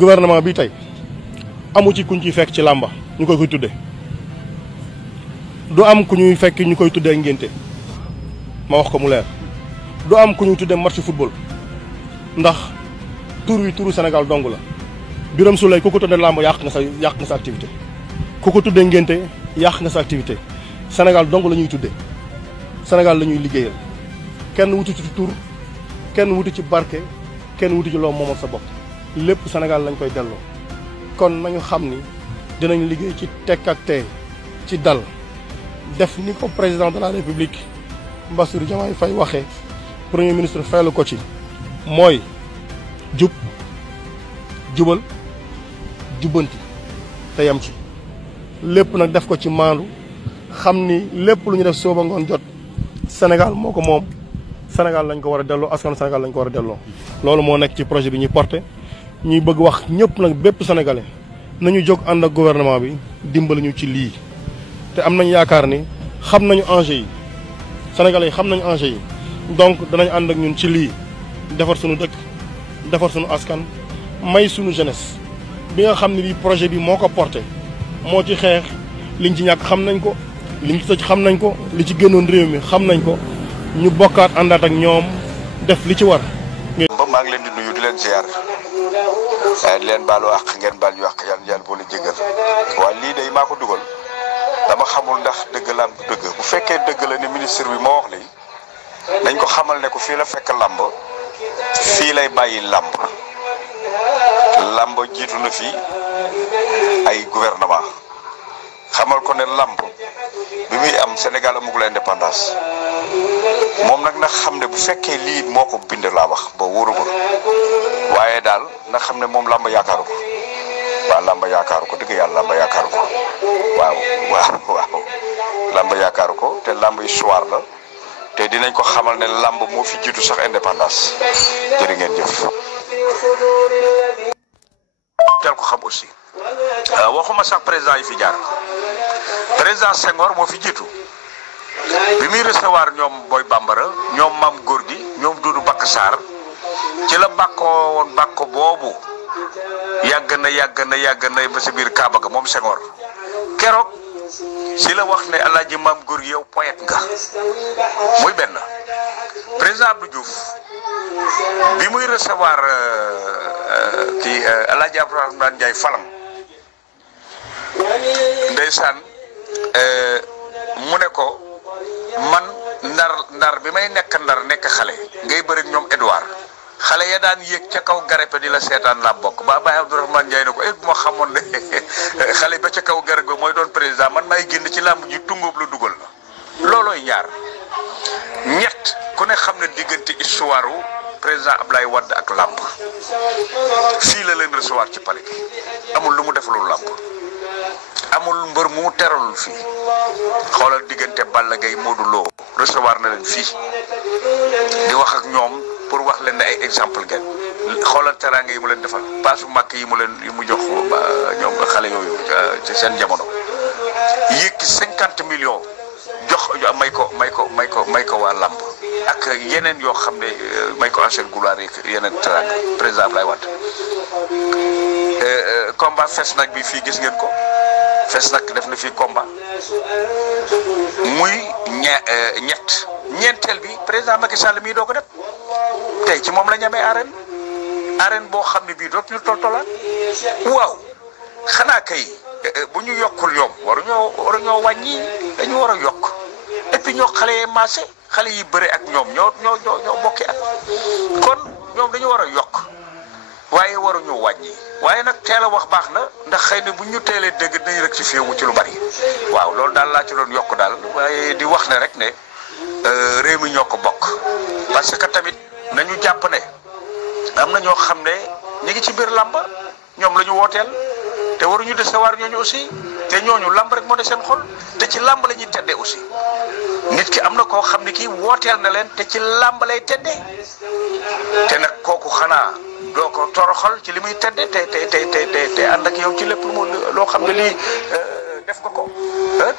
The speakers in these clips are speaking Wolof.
gouvernement bi tey amu ci kuñ ciy fekk ci làmba ñu koy tudde du am ku ñuy fekk ñu koy tuddee ngénte ma wax ko mu leer du am ku ñuy tuddee match football ndax tur wi turu Sénégal dong la Birame Souleye ku ko tuddee làmb yàq nga sa activité ku ko tuddee ngénte yàq nga sa activité Sénégal dong la ñuy tuddee Sénégal la ñuy liggéeyal kenn wuti ci tur kenn wuti ci barke kenn wuti ci loo moomal sa bopp lépp Sénégal lañ koy delloo kon nañu xam ni dinañ liggéey ci tekk ak tey ci dal def ni ko président de la république Bassirou Diomaye Faye waxee premier ministre faylu ko ci mooy jubal jubbanti te yam ci lépp nag def ko ci maandu xam ni lépp lu ñu def sooba ngoon jot Sénégal moo ko moom Sénégal lañ ko war a delloo askanu Sénégal lañ ko war a delloo loolu moo nekk ci projet bi ñuy porté ñuy bëgg wax ñëpp nag bépp sénégalais nañu jóg ànd ak gouvernement bi dimbali ñu ci lii te am nañ yaakaar ni xam nañu enjeu yi sénégalais yi xam nañu enjeu yi donc danañ ànd ak ñun ci lii defar suñu dëkk defar suñu askan may suñu jeunesse bi nga xam ne bii projet bi moo ko porté moo ci xeex liñ ci ñàkk xam nañ ko liñ ci tëj xam nañ ko li ci génnoon réew mi xam nañ ko ñu bokkaat àndaat ak ñoom def li ci war. maa ngi leen di nuyu di leen ziar di leen baalu àq ngeen baal ñu àq yàlla boole jégal waa lii day maa ko dugal dama xamul ndax dëgg la am dëgg bu fekkee dëgg la ne ministre bi moo wax lii dañ ko xamal ne ko fii la fekk làmb fii lay bàyyi làmb jiitu na fi ay gouvernement xamal ko ne làmb bi muy am Sénégal amugul indépendance moom nag na xam ne bu fekkee lii moo ko bind laa wax ba wóorugul waaye daal na xam ne moom làmb yaakaaru ko waaw làmb yaakaaru ko dëgg yàlla làmb yaakaaru ko waaw làmb yaakaaru ko te làmb histoire la te dinañ ko xamal ne làmb moo fi jiitu sax indépendance jërë ngeen jëf. teel ko xam aussi waxuma sax président yi fi jaar président Senghor moo fi jiitu bi muy recevoir ñoom Boy Bambara ñoom Mame Gorgui ñoom Doudou Bakk Sarr ci la bàkkoo woon bàkko boobu yàgg na ba sa biir Kaaba ga moom Senghor keroog ci la wax ne Alaaji Mame Gorgui yow poète nga muy benn président Abdou Diouf bi muy recevoir kii Alaaji Abdourahmane Ndiaye Falam ndeysaan mu ne ko man ndar bi may nekk ndar nekk xale ngay bëri ñoom Edouard xale ya daan yéeg ca kaw garepe di la seetaan laa bokk ba Baye Abdourahmane Ndiaye ne ko bu ma xamoon ne xale ba ca kaw garab mooy doon président man may génn ci làmb ji tungóob la dugal na loolooy ñaar ñett ku ne xam ne diggante histoire wu président Ablaye Wade ak làmb fii la leen recevoir ci palais bi amul lu mu defalul làmb amul mbër mu teralul fii xoolal diggante Balla Gaye Modou Lo recevoir na leen fii di wax ak ñoom pour wax leen ne ay exemple ngeen xoolal teraanga yi mu leen defal paasu màkk yi mu jox ñoom xale yooyu ci seen jamono yëkki 50 millions jox may ko waa làmb ak yeneen yoo xam ne may ko enchaîne goulaar yi yeneen teraanga président Ablaye Wade combat fes nag bi fii gis ngeen ko fes nag def na fii combat muy ñeenteel bi président Macky Sall mii doo ko def tey ci moom la ñamee arène boo xam ne bii dootuñu toltolaat waaw xanaa kay bu ñu yokkul ñoom waruñoo wàññi dañu war a yokk et puis ñoo xale yee marché xale yi bëre ak ñoom ñoo bokki ak kon ñoom dañu war a yokk waaye waruñu wàññi waaye nag teel a wax baax na ndax xëy na bu ñu teelee dégg dinañ rek ci féewu ci lu bari waaw loolu daal laa ci doon yokk daal waaye di wax ne rek ne réew mi ñoo ko bokk parce que tamit nañu jàpp ne am na ñoo xam ne ñu ngi ci biir làmb ñoom la ñu wooteel te waruñu décevoir ñooñu aussi te ñooñu làmb rek moo ne seen xol te ci làmb la ñuy teddee aussi nit ki am na koo xam ne kii wooteel na leen te ci làmb lay teddee te nag kooku xanaa doo ko toroxal ci li muy tedde te ànd ak yow ci lépp loo xam ne lii def nga ko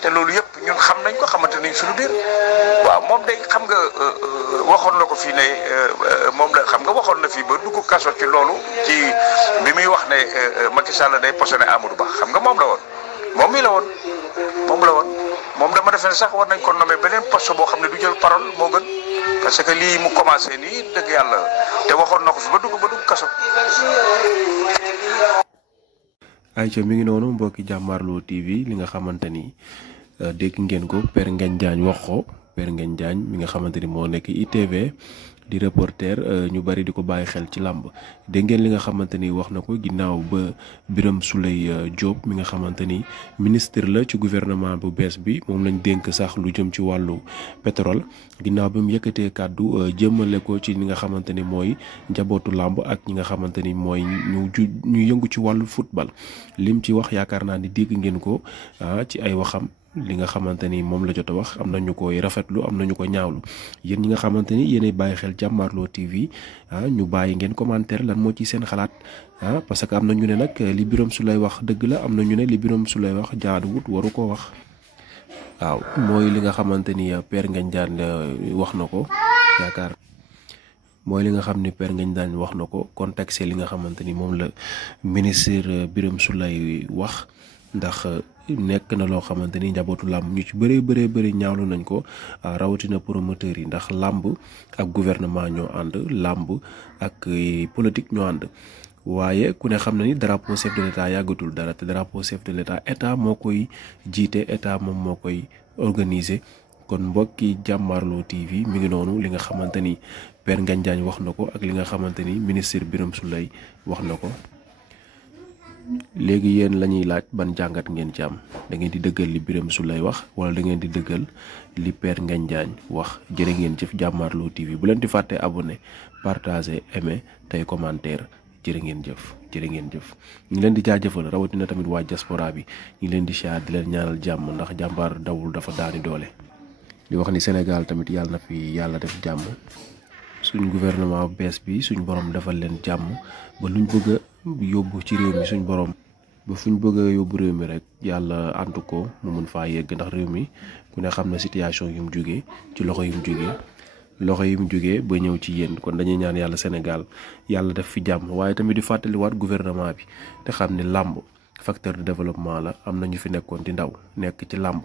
te loolu yëpp ñun xam nañ ko xamante nañ suñu biir waaw moom day xam nga waxoon na ko fii ne moom la xam nga waxoon na fii ba dugg kaso ci loolu ci bi muy wax ne Macky Sall day posone Amadou Ba xam nga moom la woon moom mii la woon moom dama defe ne sax war nañ ko nommer beneen poste boo xam ne du jël parole moo gën parce que lii mu commencé nii dëgg yàlla te waxoon na ko fi ba dugg kaso. ayca mi ngi noonu mbokki Jàmmaarloo TV li nga xamante ni dégg ngeen ko Père Ngagne Diagne wax ko Père Ngagne Diagne mi nga xamante ni moo nekk ITV di reporter ñu bari di ko bàyyi xel ci làmb dégg ngeen li nga xamante ni wax na ko ginnaaw ba Birame Souleye Diop mi nga xamante ni ministre la ci gouvernement bu bees bi moom lañ dénk sax lu jëm ci wàllu pétrole ginnaaw bi mu yëkkatee kàddu jëmale ko ci li nga xamante ni mooy njabootu làmb ak ñi nga xamante ni mooy ñu yëngu ci wàllu football lim ci wax yaakaar naa ni dégg ngeen ko ci ay waxam. li nga xamante ni moom la jot a wax am na ñu koy rafetlu am na ñu ko ñaawlu yéen ñi nga xamante ni yéenay bàyyi xel Jàmmaarloo TV ñu bàyyi ngeen commentaire lan moo ci seen xalaat parce que am na ñu ne nag li Birame Souleye wax dëgg la am na ñu ne li Birame Souleye wax jaaduwut waru ko wax waaw mooy li nga xamante ni Père Ngagne Diagne wax na ko yaakaar mooy li nga xam ni Père Ngagne Diagne wax na ko contexte li nga xamante ni moom la ministre Birame Souleye wax ndax nekk na loo xamante ni njabootu làmb ñu ci bëree ñaawlu nañ ko rawatina promoteurs yi ndax làmb ak gouvernement ñoo ànd làmb ak politique ñoo ànd waaye ku ne xam na ni drapeau chef de l'état yàggatul dara te drapeau chef de l'état état moo koy jiite état moom moo koy organiser kon mbokki Jàmmaarloo TV mi ngi noonu li nga xamante ni Père Ngagne Diagne wax na ko ak li nga xamante ni ministre Birame Souleye wax na ko. léegi yéen la ñuy laaj ban jàngat ngeen ci am da ngeen di dëggal li Birame Souleye wax wala da ngeen di dëggal li Père Ngagne Diagne wax jërë ngeen jëf Jàmmaarloo TV bu leen di fàtte abonné partager aimer tey commentaire jërë ngeen jëf ñu leen di jaajëfal rawatina tamit waa diaspora bi ñu leen di siyaar di leen ñaanal jàmm ndax jàmbaar dawul dafa daani doole di wax ni Sénégal tamit yàlla na fi yàlla def jàmm suñ gouvernement bees bi suñ borom defal leen jàmm ba luñ bëgg a yóbbu ci réew mi suñ borom ba fuñ bëgg a yóbbu réew mi rek yàlla antu ko mu mun faa yegg ndax réew mi ku ne xam na situation yu mu jógee ci loxo yu mu jógee ba ñëw ci yéen kon dañuy ñaan yàlla Sénégal yàlla def fi jàmm waaye tamit di fàttaliwaat gouvernement bi te xam ne làmb facteur de développement la am na ñu fi nekkoon di ndaw nekk ci làmb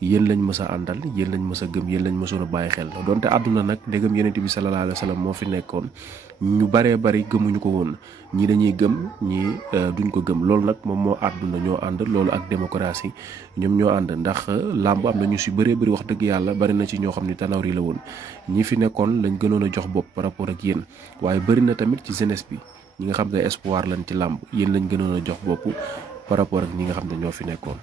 yéen lañ mës a àndal yéen lañ mës a gëm yéen lañ mësoon a bàyyi xel donte àdduna nag ndegam Yonent bi sallallahu alayhi wa sallam moo fi nekkoon ñu baree bari gëmuñu ko woon ñii dañuy gëm ñii duñ ko gëm loolu nag moom moo àdduna ñoo ànd loolu ak démocratie ñoom ñoo ànd ndax làmb am na ñu si bëree bëri wax dëgg yàlla bari na ci ñoo xam ni tanawri la woon ñi fi nekkoon lañ gënoon a jox bopp par rapport ak yéen waaye bëri na tamit ci jeunesse bi ñi nga xam ne espoir lañ ci làmb yéen lañ gënoon a jox bopp par rapport ak ñi nga xam ne ñoo fi nekkoon